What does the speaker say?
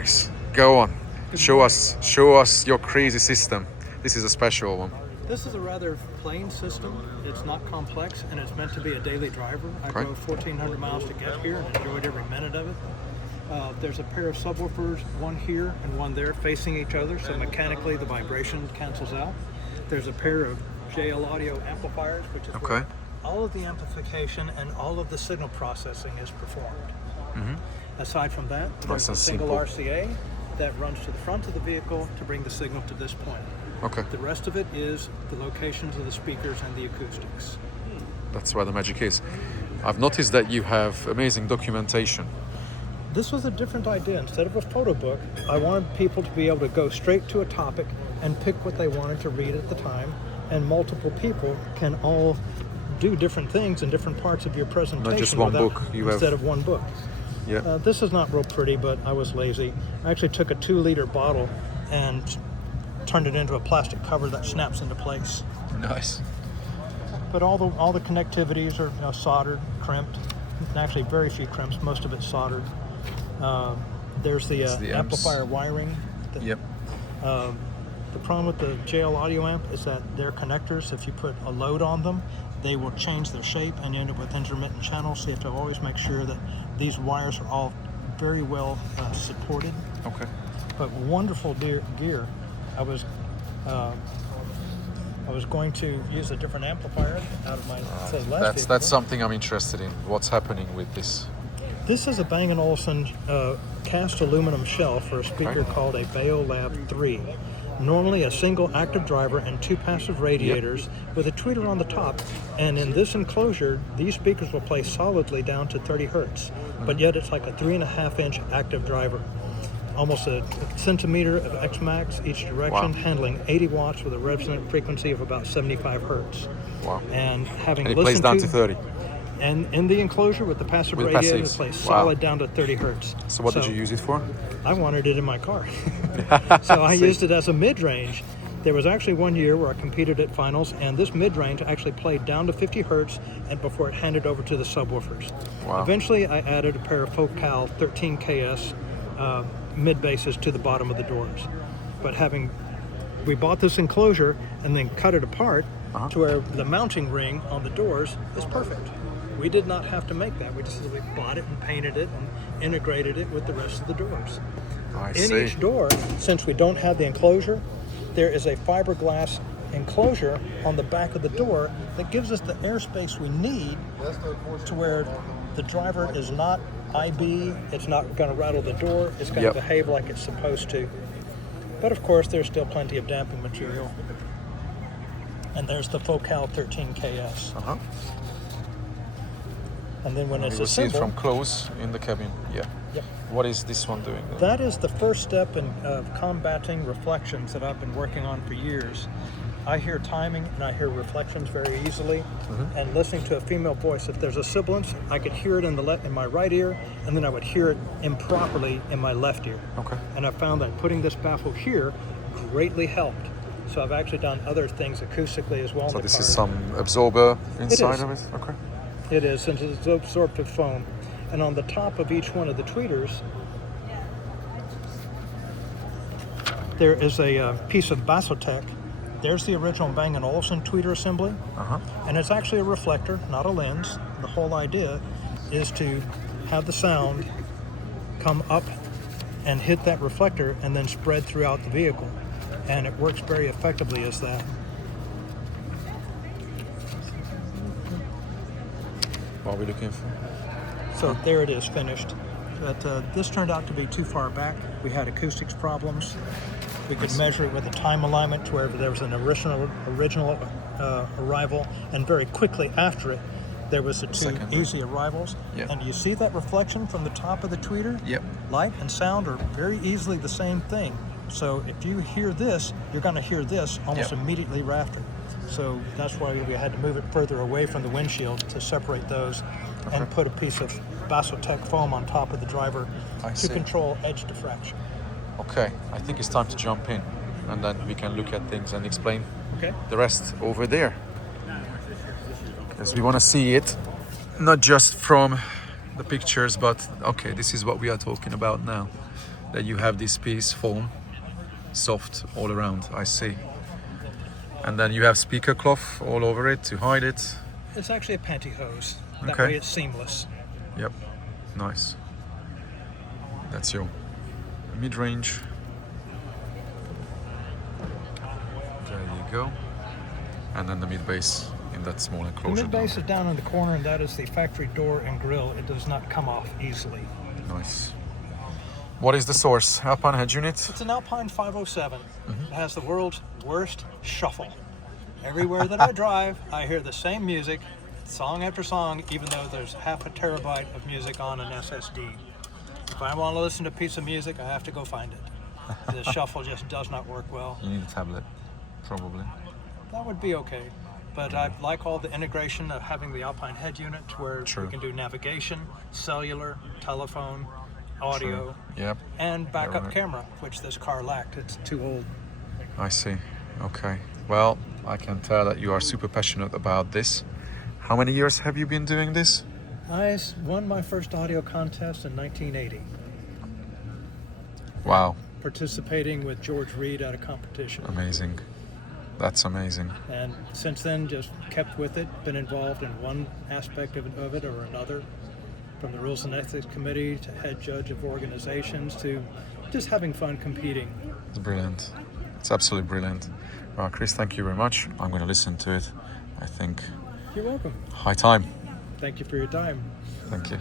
Chris, go on. Show us your crazy system. This is a special one. This is a rather plain system. It's not complex, and it's meant to be a daily driver. I Right. drove 1,400 miles to get here and enjoyed every minute of it. There's a pair of subwoofers, one here and one there, facing each other, so mechanically the vibration cancels out. There's a pair of JL audio amplifiers, which is where all of the amplification and all of the signal processing is performed. Aside from that, there's a single RCA that runs to the front of the vehicle to bring the signal to this point. Okay. The rest of it is the locations of the speakers and the acoustics. That's where the magic is. I've noticed that you have amazing documentation. This was a different idea. Instead of a photo book, I wanted people to be able to go straight to a topic and pick what they wanted to read at the time, and multiple people can all do different things in different parts of your presentation. Not just one book. Instead of one book. Yeah. This is not real pretty, but I was lazy. I actually took a 2-liter bottle and turned it into a plastic cover that snaps into place. Nice. But all the connectivities are soldered, crimped. Actually, very few crimps. Most of it's soldered. There's the amplifier wiring. The problem with the JL audio amp is that their connectors, if you put a load on them, they will change their shape and end up with intermittent channels. So you have to always make sure that these wires are all very well supported. Okay. But wonderful gear. I was going to use a different amplifier out of my That's something I'm interested in. What's happening with this? This is a Bang & Olufsen cast aluminum shell for a speaker called a Beolab 3. Normally a single active driver and 2 passive radiators with a tweeter on the top. And in this enclosure, these speakers will play solidly down to 30 hertz. But yet it's like a 3.5-inch active driver. Almost a centimeter of X-Max each direction, handling 80 watts with a resonant frequency of about 75 hertz. Wow. And having it plays down to 30. And in the enclosure with the passive radiator, it plays solid down to 30 hertz. So what did you use it for? I wanted it in my car. So I used it as a mid-range. There was actually one year where I competed at finals, and this mid-range actually played down to 50 hertz and before it handed over to the subwoofers. Wow. Eventually, I added a pair of Focal 13KS mid-basses to the bottom of the doors. But we bought this enclosure and then cut it apart to where the mounting ring on the doors is perfect. We did not have to make that. We just simply bought it and painted it and integrated it with the rest of the doors. In each door, since we don't have the enclosure, there is a fiberglass enclosure on the back of the door that gives us the airspace we need to where the driver is not IB, it's not going to rattle the door, it's going to behave like it's supposed to. But of course, there's still plenty of damping material. And there's the Focal 13KS. And then when it's assembled, see it from close in the cabin. Yep. What is this one doing then? That is the first step in combating reflections that I've been working on for years. I hear timing and I hear reflections very easily. And listening to a female voice, if there's a sibilance, I could hear it in my right ear, and then I would hear it improperly in my left ear. Okay. And I found that putting this baffle here greatly helped. So I've actually done other things acoustically as well. So this is some absorber inside of it? Okay. It is, since it's absorptive foam. And on the top of each one of the tweeters, there is a piece of Basotec. There's the original Bang & Olufsen tweeter assembly. And it's actually a reflector, not a lens. The whole idea is to have the sound come up and hit that reflector and then spread throughout the vehicle. And it works very effectively as that. What are we looking for? So there it is, finished. But this turned out to be too far back. We had acoustics problems. We could measure it with a time alignment to where there was an original arrival, and very quickly after it, there was the two easy arrivals. And you see that reflection from the top of the tweeter? Light and sound are very easily the same thing. So if you hear this, you're going to hear this almost immediately after. So that's why we had to move it further away from the windshield to separate those and put a piece of Basotec foam on top of the driver to control edge diffraction. Okay, I think it's time to jump in, and then we can look at things and explain the rest over there. Because we want to see it, not just from the pictures, but okay, this is what we are talking about now. that you have this piece foam, soft all around. I see. And then you have speaker cloth all over it to hide it. It's actually a pantyhose. That Okay. way it's seamless. Yep, nice. That's your mid-range. There you go. And then the mid-bass in that small The enclosure. mid-bass is down in the corner, and that is the factory door and grill. It does not come off easily. Nice. What is the source? Alpine head unit? It's an Alpine 507. It has the world's worst shuffle. Everywhere that I drive, I hear the same music, song after song, even though there's half a terabyte of music on an SSD. If I want to listen to a piece of music, I have to go find it. The shuffle just does not work well. You need a tablet, probably. That would be okay. But I like all the integration of having the Alpine head unit where True. we can do navigation, cellular, telephone, audio, Yep, and backup right. camera, which this car lacked. It's too old. I see. Okay. Well, I can tell that you are super passionate about this. How many years have you been doing this? I won my first audio contest in 1980, Wow, participating with George Reed at a competition. amazing. That's amazing. And since then, just kept with it, been involved in one aspect of it or another, from the Rules and Ethics Committee to head judge of organizations to just having fun competing. It's brilliant. It's absolutely brilliant. Well, Chris, thank you very much. I'm going to listen to it. I think You're welcome. high time. Thank you for your time. Thank you.